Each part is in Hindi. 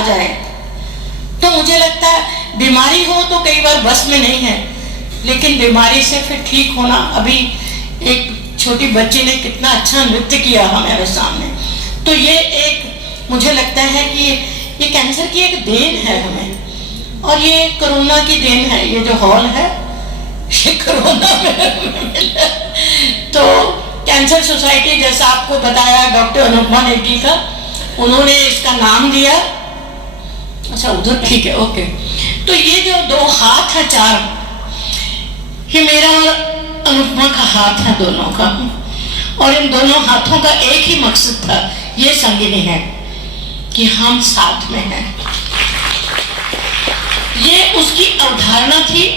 आ जाए। तो मुझे लगता है बीमारी हो तो कई बार बस में नहीं है, लेकिन बीमारी से फिर ठीक होना। अभी एक छोटी बच्ची ने कितना अच्छा नृत्य किया हमारे सामने। तो ये एक मुझे लगता है कि ये कैंसर की एक देन है हमें, और ये कोरोना की देन है। ये जो हॉल है ये कोरोना में मिला। तो कैंसर सोसाइटी, जैसा आपको बताया डॉक्टर अनुपमा नेगी का, उन्होंने इसका नाम दिया। अच्छा उधर ठीक है, ओके। तो ये जो दो हाथ है, चार, ये मेरा अनुपमा का हाथ है दोनों का, और इन दोनों हाथों का एक ही मकसद था, ये संगिनी है कि हम साथ में हैं। ये उसकी अवधारणा थी,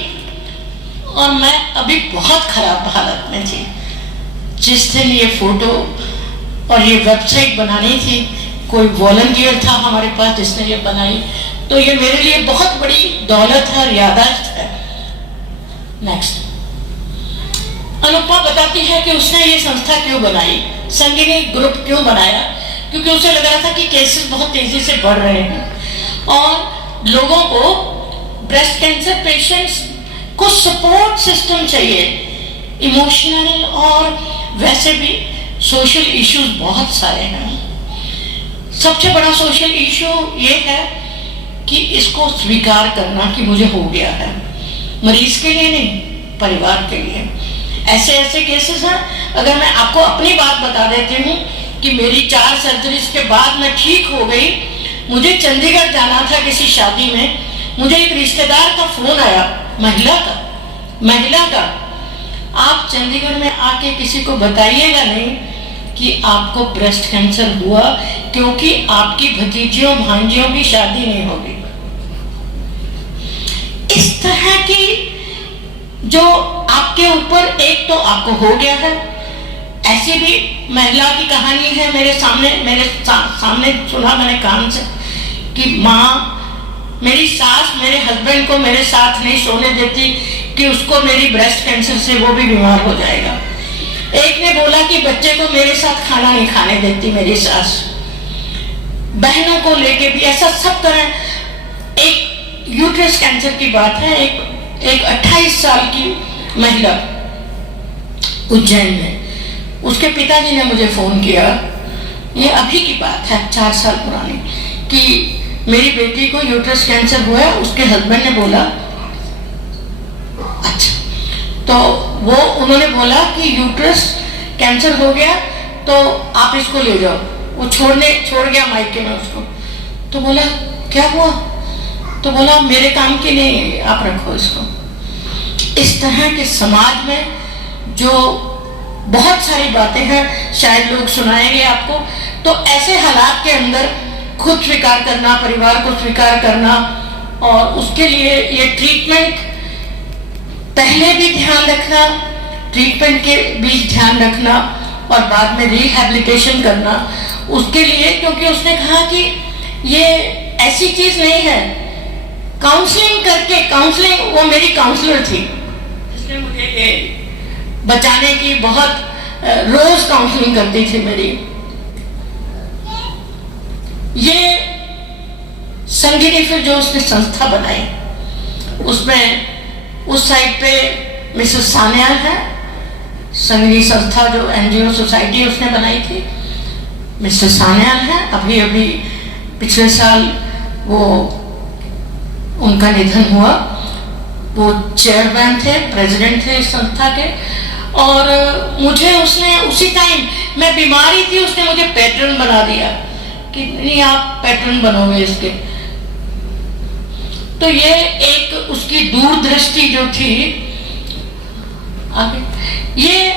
और मैं अभी बहुत खराब हालत में थी जिस दिन ये फोटो और ये वेबसाइट बनानी थी। कोई वॉलंटियर था हमारे पास जिसने ये बनाई, तो ये मेरे लिए बहुत बड़ी दौलत है और याददाश्त है। नेक्स्ट, अनुपमा बताती है कि उसने ये संस्था क्यों बनाई, संगिनी ग्रुप क्यों बनाया, क्योंकि उसे लग रहा था कि केसेस बहुत तेजी से बढ़ रहे हैं और लोगों को, ब्रेस्ट कैंसर पेशेंट्स को सपोर्ट सिस्टम चाहिए, इमोशनल और वैसे भी सोशल इश्यूज बहुत सारे हैं। सबसे बड़ा सोशल इशू ये है कि इसको स्वीकार करना कि मुझे हो गया है, मरीज के लिए नहीं, परिवार के लिए। ऐसे ऐसे केसेस हैं। अगर मैं आपको अपनी बात बता देती हूँ कि मेरी 4 सर्जरीज के बाद मैं ठीक हो गई। मुझे चंडीगढ़ जाना था किसी शादी में, मुझे एक रिश्तेदार का फोन आया, महिला का, आप चंडीगढ़ में आके किसी को बताइएगा नहीं कि आपको ब्रेस्ट कैंसर हुआ, क्योंकि आपकी भतीजियों भांजियों की शादी नहीं होगी। इस तरह की जो आपके ऊपर, एक तो आपको हो गया है, ऐसी भी महिला की कहानी है मेरे सामने सुना मैंने कान से कि माँ, मेरी सास मेरे हस्बैंड को मेरे साथ नहीं सोने देती कि उसको मेरी ब्रेस्ट कैंसर से वो भी बीमार हो जाएगा। एक ने बोला कि बच्चे को मेरे साथ खाना नहीं खाने देती मेरी सास। बहनों को लेके भी ऐसा सब तरह। एक यूट्रस कैंसर की बात है, एक 28 साल की महिला उज्जैन में, उसके पिताजी ने मुझे फोन किया, ये अभी की बात है 4 साल पुरानी, कि मेरी बेटी को यूट्रस कैंसर हुआ है। उसके हस्बैंड ने बोला, अच्छा, तो वो उन्होंने बोला कि यूट्रस कैंसर हो गया तो आप इसको ले जाओ। वो छोड़ गया मायके में उसको। तो बोला क्या हुआ? तो बोला मेरे काम की नहीं, आप रखो इसको। इस तरह के समाज में जो बहुत सारी बातें हैं, शायद लोग सुनाएंगे आपको। तो ऐसे हालात के अंदर खुद स्वीकार करना, परिवार को स्वीकार करना, और उसके लिए ये ट्रीटमेंट पहले भी ध्यान रखना, ट्रीटमेंट के बीच ध्यान रखना, और बाद में रिहैबिलिटेशन करना उसके लिए। क्योंकि उसने कहा कि ये ऐसी चीज नहीं है, काउंसलिंग करके, काउंसलिंग, वो मेरी काउंसलर थी जिसने मुझे ये बचाने की बहुत रोज काउंसलिंग करती थी मेरी। ये संगिनी फिर जो उसने संस्था बनाई, उसमें उस साइड पे मिसेस सान्याल है, संगिनी संस्था जो एनजीओ सोसाइटी उसने बनाई थी, मिसेस सान्याल है। अभी पिछले साल वो उनका निधन हुआ। वो चेयरमैन थे, प्रेसिडेंट थे इस संस्था के। और मुझे उसने उसी टाइम, मैं बीमारी थी, उसने मुझे पैटर्न बना दिया कि नहीं आप पैटर्न बनोगे इसके। तो ये एक उसकी दूरदृष्टि जो थी। आगे ये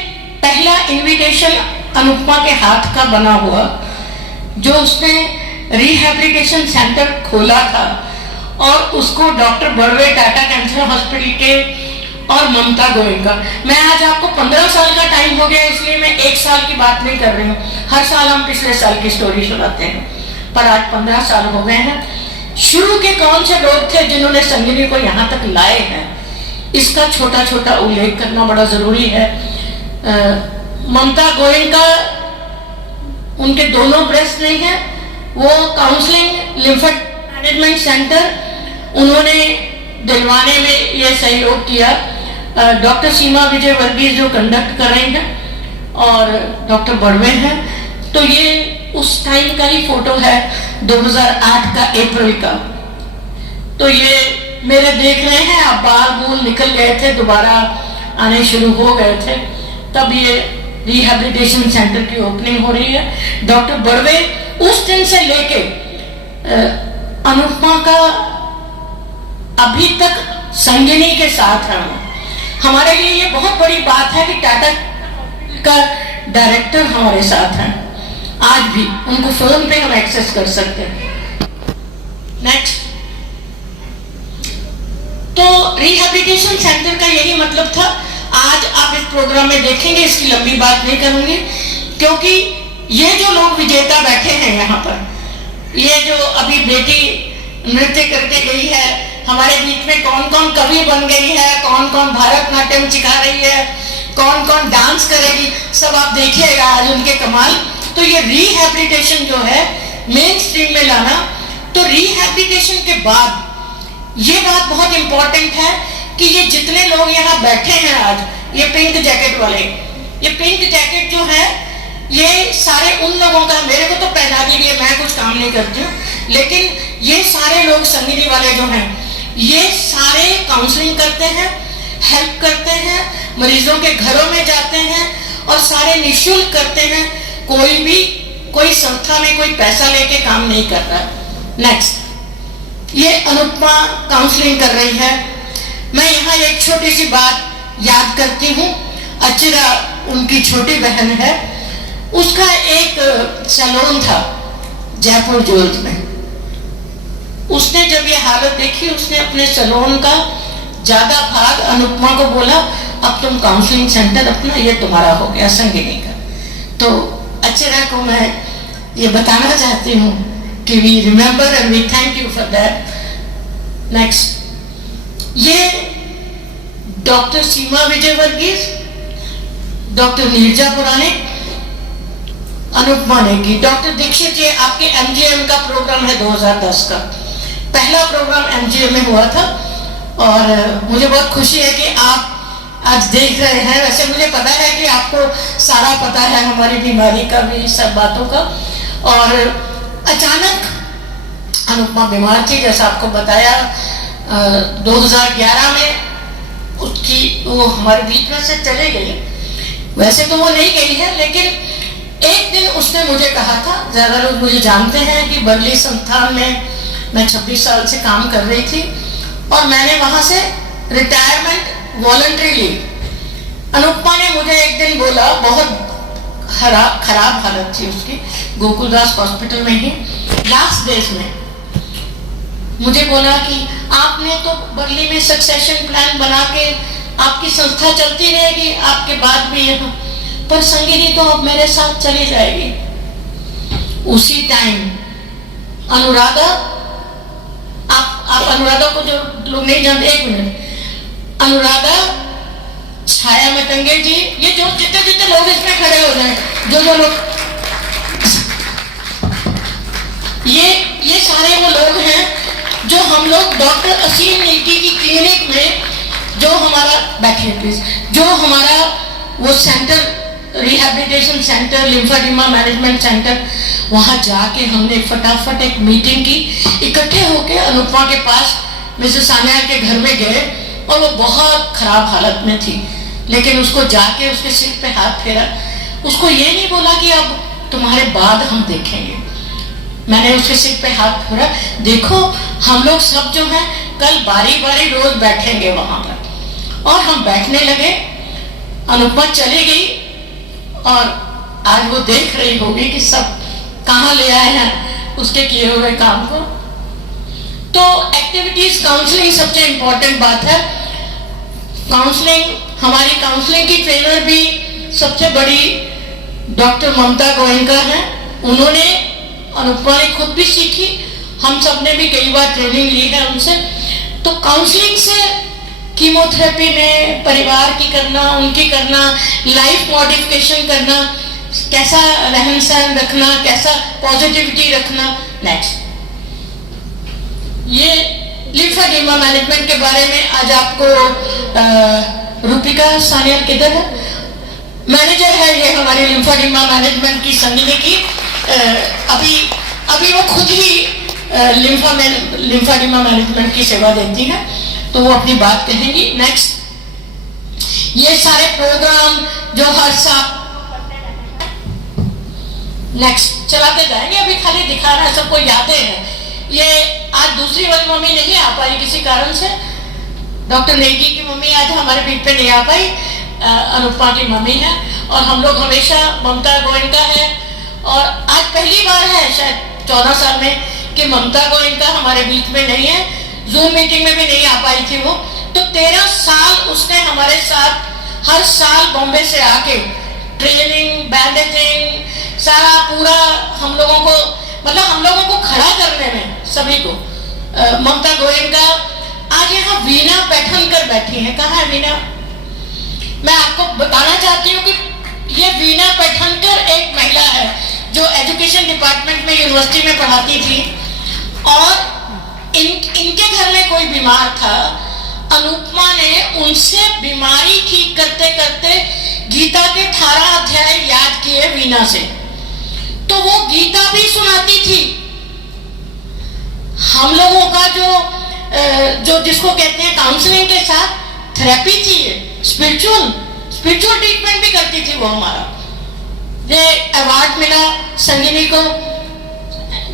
पहला इनविटेशन अनुपमा के हाथ का बना हुआ, जो उसने रिहैबिलिटेशन सेंटर खोला था, और उसको डॉक्टर बड़वे टाटा कैंसर हॉस्पिटल के और ममता गोयल का। मैं आज आपको 15 साल का टाइम हो गया, इसलिए मैं 1 साल की बात नहीं कर रही हूँ। हर साल हम पिछले साल की स्टोरी सुनाते हैं, पर आज 15 साल हो गए हैं। शुरू के कौन से लोग थे जिन्होंने संगिनी को यहाँ तक लाए हैं, इसका छोटा छोटा उल्लेख करना बड़ा जरूरी है। ममता गोयल का, उनके दोनों ब्रेस्ट नहीं है, वो काउंसलिंग लिम्फेट मैनेजमेंट सेंटर उन्होंने दिलवाने में ये सहयोग किया। डॉक्टर सीमा विजय वर्गीस जो कंडक्ट कर रही हैं और डॉक्टर बड़वे हैं। तो ये उस टाइम का ही फोटो है, 2008 का अप्रैल का। तो ये मेरे देख रहे हैं, अब बाल बूल निकल गए थे, दोबारा आने शुरू हो गए थे, तब ये रिहैबिलिटेशन सेंटर की ओपनिंग हो रही है। डॉक्टर बड़वे उस दिन से लेके अनुपमा का अभी तक संगिनी के साथ है। हमारे लिए ये बहुत बड़ी बात है कि टाटा का डायरेक्टर हमारे साथ हैं, आज भी उनको फोन पे हम एक्सेस कर सकते हैं। नेक्स्ट, तो रिहैबिलिटेशन सेंटर का यही मतलब था। आज आप इस प्रोग्राम में देखेंगे, इसकी लंबी बात नहीं करूंगी, क्योंकि ये जो लोग विजेता बैठे हैं यहाँ पर, ये जो अभी बेटी नृत्य करके गई है, हमारे बीच में कौन कौन कवि बन गई है, कौन कौन भारतनाट्यम सिखा रही है, कौन कौन डांस करेगी, सब आप देखिएगा आज उनके कमाल। तो ये रिहैबिलिटेशन जो है मेन स्ट्रीम में लाना। तो रिहैबिलिटेशन के बाद ये बात बहुत इंपॉर्टेंट है कि ये जितने लोग यहाँ बैठे हैं आज, ये पिंक जैकेट वाले, ये पिंक जैकेट जो है ये सारे उन लोगों का, मेरे को तो पहना भी दिए, मैं कुछ काम नहीं करती हूँ, लेकिन ये सारे लोग संगिनी वाले जो हैं ये सारे काउंसलिंग करते हैं, हेल्प करते हैं, मरीजों के घरों में जाते हैं और सारे निःशुल्क करते हैं। कोई संस्था में कोई पैसा लेके काम नहीं कर रहा। नेक्स्ट, ये अनुपमा काउंसलिंग कर रही है। मैं यहाँ एक छोटी सी बात याद करती हूँ। अचिरा उनकी छोटी बहन है, उसका एक सैलून था जयपुर ज्वेल्स में। उसने जब ये हालत देखी, उसने अपने सैलून का ज्यादा भाग अनुपमा को बोला, अब तुम काउंसलिंग सेंटर अपना, ये तुम्हारा हो गया संगिनी का। तो अचिरा को मैं ये बताना चाहती हूँ कि we remember and we thank you for that. Next, ये डॉक्टर सीमा विजय वर्गीस, डॉक्टर नीरजा पुराणिक, अनुपमा ने की। डॉक्टर दीक्षित जी, आपके एमजीएम का प्रोग्राम है 2010 का, पहला प्रोग्राम एमजीएम में हुआ था और मुझे बहुत खुशी है कि आप आज देख रहे हैं। वैसे मुझे पता है कि आपको सारा पता है हमारी बीमारी का भी, सब बातों का। और अचानक अनुपमा बीमार थी, जैसा आपको बताया 2011 में उसकी वो हमारे बीच में से चले गई। वैसे तो वो नहीं गई है, लेकिन एक दिन उसने मुझे कहा था, ज्यादा लोग मुझे जानते हैं कि बर्ली संस्थान में मैं 26 साल से काम कर रही थी और मैंने वहां से रिटायरमेंट वॉलंटरी ली। अनुपमा ने मुझे एक दिन बोला, बहुत खराब हालत थी उसकी, गोकुलदास हॉस्पिटल में ही लास्ट डेज में, मुझे बोला कि आपने तो बर्ली में सक्सेशन प्लान बना के आपकी संस्था चलती रहेगी आपके बाद भी यहाँ, पर संगिनी तो अब मेरे साथ चली जाएगी। उसी टाइम अनुराधा, आप अनुराधा को जो लोग नहीं जानते, एक मिनट, अनुराधा, छाया मतंगे जी, ये जो जितने लोग इसमें खड़े हो रहे हैं, जो लोग, ये सारे वो लोग हैं जो हम लोग डॉक्टर असीम नीति की क्लिनिक में, जो हमारा, बैठिए प्लीज, जो हमारा वो centre, rehabilitation centre, lymphoedema management centre, वहां जाके हमने फटाफट एक मीटिंग की, इकट्ठे होके अनुपमा के पास मिसेस सान्याल के घर में गए और वो बहुत खराब हालत में थी, लेकिन उसको जाके उसके सिर पे हाथ फेरा। उसको ये नहीं बोला कि अब तुम्हारे बाद हम देखेंगे, मैंने उसके सिर पे हाथ फेरा, देखो हम लोग सब जो हैं कल बारी बारी रोज बैठेंगे वहां पर। और हम बैठने लगे, अनुपमा चली गई और आज वो देख रही होगी कि सब कहाँ ले आए हैं उसके किए हुए काम को। तो एक्टिविटीज, काउंसलिंग सबसे इंपॉर्टेंट बात है। काउंसलिंग, हमारी काउंसलिंग की ट्रेनर भी सबसे बड़ी डॉक्टर ममता गोयनका है, उन्होंने, अनुपमा ने खुद भी सीखी, हम सब ने भी कई बार ट्रेनिंग ली है उनसे। तो काउंसलिंग से कीमोथेरेपी में परिवार की करना, उनकी करना, लाइफ मॉडिफिकेशन करना, कैसा रहन सहन रखना, कैसा पॉजिटिविटी रखना। नेक्स्ट, ये लिम्फेडिमा मैनेजमेंट के बारे में आज आपको रूपिका सानिया किधर है, मैनेजर है ये हमारी लिम्फेडिमा मैनेजमेंट की संगठन की। अभी वो खुद ही लिम्फेडिमा मैनेजमेंट की सेवा देती है, तो वो अपनी बात कहेंगी। नेक्स्ट, ये सारे प्रोग्राम जो हर साल नेक्स्ट चलाते जाएंगे, अभी खाली दिखाना है, सबको यादें हैं। ये आज दूसरी वाली मम्मी नहीं आ पाई किसी कारण से, डॉक्टर नेगी की मम्मी आज हमारे बीच पे नहीं आ पाई, अनुपमा की मम्मी है, और हम लोग हमेशा ममता गोयनका है, और आज पहली बार है शायद 14 साल में कि ममता गोयनका हमारे बीच में नहीं है, जूम मीटिंग में भी नहीं आ पाई थी वो। तो 13 साल उसने हमारे साथ हर साल बॉम्बे से आके ट्रेनिंग, बैंडेजिंग, सारा पूरा हम लोगों को, मतलब हम लोगों को खड़ा करने में सभी को। ममता गोयनका आज यहाँ वीणा पैठनकर बैठी है, कहाँ है वीणा? मैं आपको बताना चाहती हूँ कि ये वीणा पैठनकर एक महिला है जो एजुकेशन डिपार्टमेंट में यूनिवर्सिटी में पढ़ाती थी, और इनके घर में कोई बीमार था, अनुपमा ने उनसे बीमारी ठीक करते करते गीता के 18 अध्याय याद किए वीणा से, तो वो गीता भी सुनाती थी। हम लोगों का जो जिसको कहते हैं काउंसलिंग के साथ थेरेपी थी, स्पिरिचुअल ट्रीटमेंट भी करती थी वो हमारा। ये अवार्ड मिला संगिनी को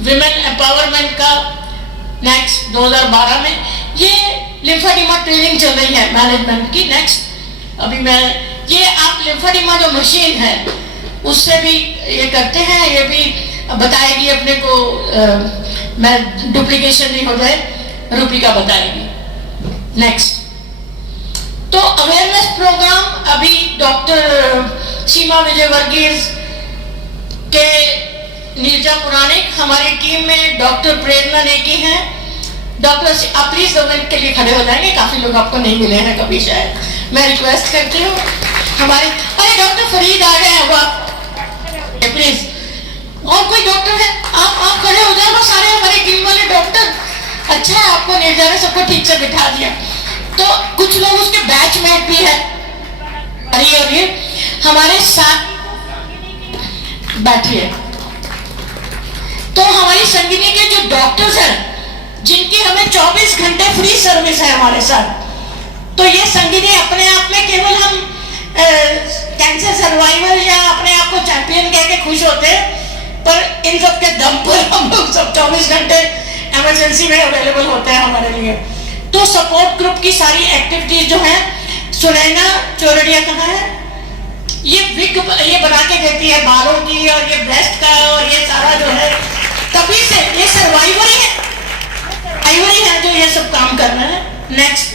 विमेन एम्पावरमेंट का नेक्स्ट 2012 में। ये लिम्फेडिमा ट्रेनिंग चल रही है मैनेजमेंट की। नेक्स्ट, अभी मैं ये आप लिम्फेडिमा जो मशीन है उससे भी ये करते हैं, ये भी बताएगी अपने को, मैं डुप्लीकेशन नहीं हो जाए, रूपिका बताएगी। नेक्स्ट, तो अवेयरनेस प्रोग्राम अभी डॉक्टर सीमा विजय वर्गीस के नीरजा पुराणिक हमारी टीम में डॉक्टर प्रेरणा नेगी हैं। डॉक्टर आप प्लीज 2 मिनट के लिए खड़े हो जाएंगे, काफी लोग आपको नहीं मिले हैं कभी शायद, मैं रिक्वेस्ट करती हूँ हमारे। अरे डॉक्टर फरीद आ गए हैं, वो प्लीज। और कोई डॉक्टर है? आप खड़े हो जाए, सारे हमारे टीम वाले डॉक्टर। अच्छा है आपको निर्जा ने सबको ठीक से बिठा दिया। तो कुछ लोग उसके बैचमेट भी है, और ये हमारे साथ बैठिए। तो हमारी संगिनी के जो डॉक्टर्स हैं जिनकी हमें 24 घंटे फ्री सर्विस है हमारे साथ, तो ये संगिनी अपने आप में केवल हम कैंसर सर्वाइवर या अपने आप को चैंपियन कह के खुश होते हैं, पर इन सब के दम पर हम लोग सब 24 घंटे इमरजेंसी में अवेलेबल होते हैं हमारे लिए। तो सपोर्ट ग्रुप की सारी एक्टिविटीज जो है, सुनैना चौरड़िया कहाँ है? ये विग ये बना के देती है बालों की, और ये ब्रेस्ट का, और ये सारा जो है तभी से ये सर्वाइवर ही है जो ये सब काम कर रहे हैं। नेक्स्ट,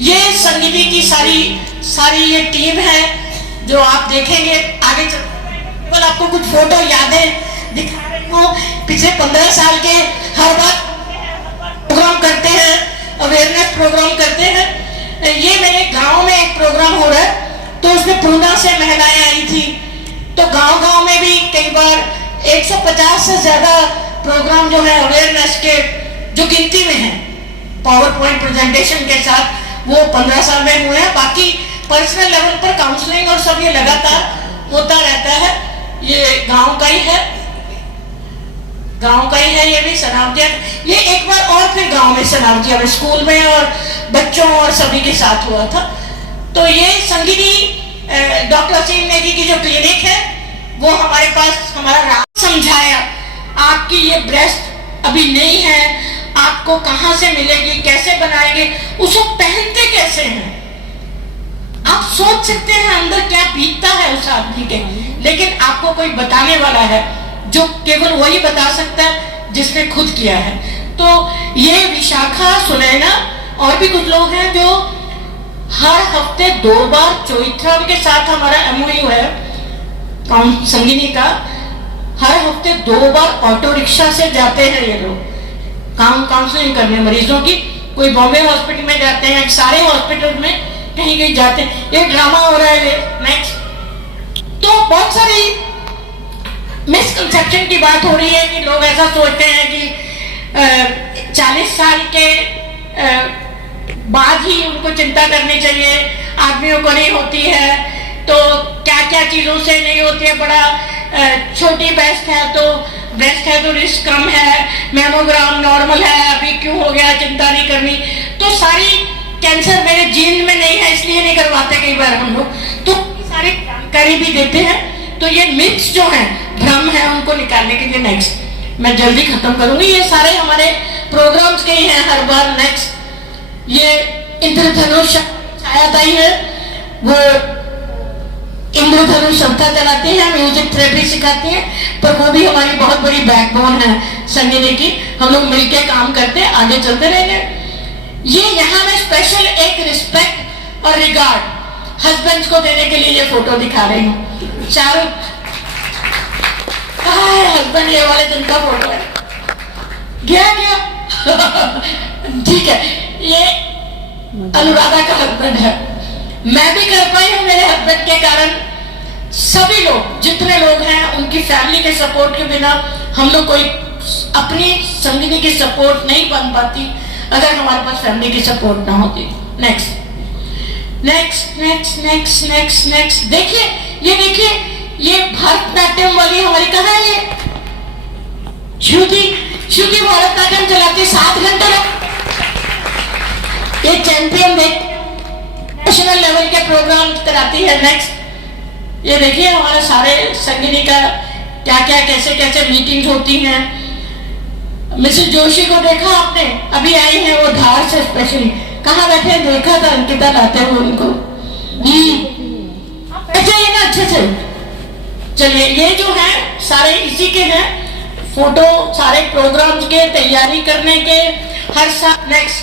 ये संगीति की सारी ये टीम है जो आप देखेंगे आगे चल। आपको कुछ फोटो यादें दिखा रही हूँ, पिछले 15 साल के हर बार प्रोग्राम करते हैं, अवेयरनेस प्रोग्राम करते हैं। ये मेरे गांव में एक प्रोग्राम हो रहा है, तो उसमें पूना से महिलाएं आई थी, तो गांव में भी कई बार 150 से ज्यादा प्रोग्राम जो है अवेयरनेस के जो गिनती में है, पावर पॉइंट प्रेजेंटेशन के साथ, वो 15 साल में हुए हैं। बाकी पर्सनल लेवल पर काउंसलिंग और सब ये लगातार होता रहता है। ये गांव का ही है ये भी सनावतिया। ये एक बार और फिर गांव में सनावतिया में स्कूल में और बच्चों और सभी के साथ हुआ था। तो ये संगिनी डॉक्टर असीम नेगी की जो क्लिनिक है वो हमारे पास हमारा राज समझाया, आपकी ये ब्रेस्ट अभी नहीं है, आपको कहां से मिलेगी, कैसे बनाएंगे, उसको पहनते कैसे हैं। आप सोच सकते हैं अंदर क्या बीतता है उस आदमी के, लेकिन आपको कोई बताने वाला है जो केवल वही बता सकता है जिसने खुद किया है। तो ये विशाखा, सुनैना और भी कुछ लोग हैं जो हर हफ्ते 2 बार चौथाम के साथ हमारा एमओयू है संगिनी का, हर हफ्ते 2 बार ऑटो रिक्शा से जाते हैं ये लोग काउंसलिंग करने मरीजों की। कोई बॉम्बे हॉस्पिटल में जाते हैं, सारे हॉस्पिटल में कहीं कहीं जाते हैं। ये ड्रामा हो रहा है। नेक्स्ट, तो बहुत सारी मिसकंसेप्शन की बात हो रही है कि लोग ऐसा सोचते हैं कि 40 साल के बाद ही उनको चिंता करनी चाहिए, आदमियों को नहीं होती है। तो क्या क्या चीजों से नहीं होती है, बड़ा छोटी ब्रेस्ट है तो रिस्क कम है, मैमोग्राम नॉर्मल है, अभी क्यों हो गया, चिंता नहीं करनी। तो सारी कैंसर मेरे जीन में नहीं है इसलिए नहीं करवाते कई बार हम लोग, तो सारी जानकारी भी देते हैं। तो ये मिथ्स जो है, भ्रम है, उनको निकालने के लिए नेक्स्ट मैं जल्दी खत्म करूंगी। ये सारे हमारे प्रोग्राम्स के ही हैं हर बार। नेक्स्ट ये इंद्रधनुष छायादाई है, वो इंद्रधनुष संस्था चलाते हैं, म्यूजिक थेरेपी सिखाते हैं, पर वो भी हमारी बहुत बड़ी बैकबोन है संगीत की। हम लोग मिलके काम करते हैं, आगे चलते रहेंगे। ये यहाँ मैं स्पेशल एक रिस्पेक्ट और रिगार्ड हस्बैंड्स को देने के लिए ये फोटो दिखा रही हूँ। चारों कहाँ है हस्बैंड, ये वाले दिन का फोटो है, गया ठीक है, ये अनुराधा का हस्बैंड है। मैं भी कर पाई हूँ मेरे हस्बैंड के कारण। सभी लोग जितने लोग हैं उनकी फैमिली के सपोर्ट के बिना हम लोग कोई अपनी संगीत की सपोर्ट नहीं बन पाती अगर हमारे पास फैमिली की सपोर्ट ना होती। Next next next next next next देखिए ये भरतनाट्यम वाली हमारी कहाँ है, ये श्रुति भरतनाट्यम चलाती 7 घंटे। ये चैंपियन नेशनल लेवल के प्रोग्राम कराती है। नेक्स्ट ये देखिए हमारे सारे संगीत का क्या क्या कैसे कैसे मीटिंग्स होती हैं। मिसेस जोशी को देखा आपने, अभी आई है वो धार से स्पेशली, कहाँ बैठे देखा था अंकिता लाते हुए उनको। अच्छा ये ना अच्छे से चलिए, ये जो है सारे इसी के हैं फोटो, सारे प्रोग्राम्स के तैयारी करने के हर साल। नेक्स्ट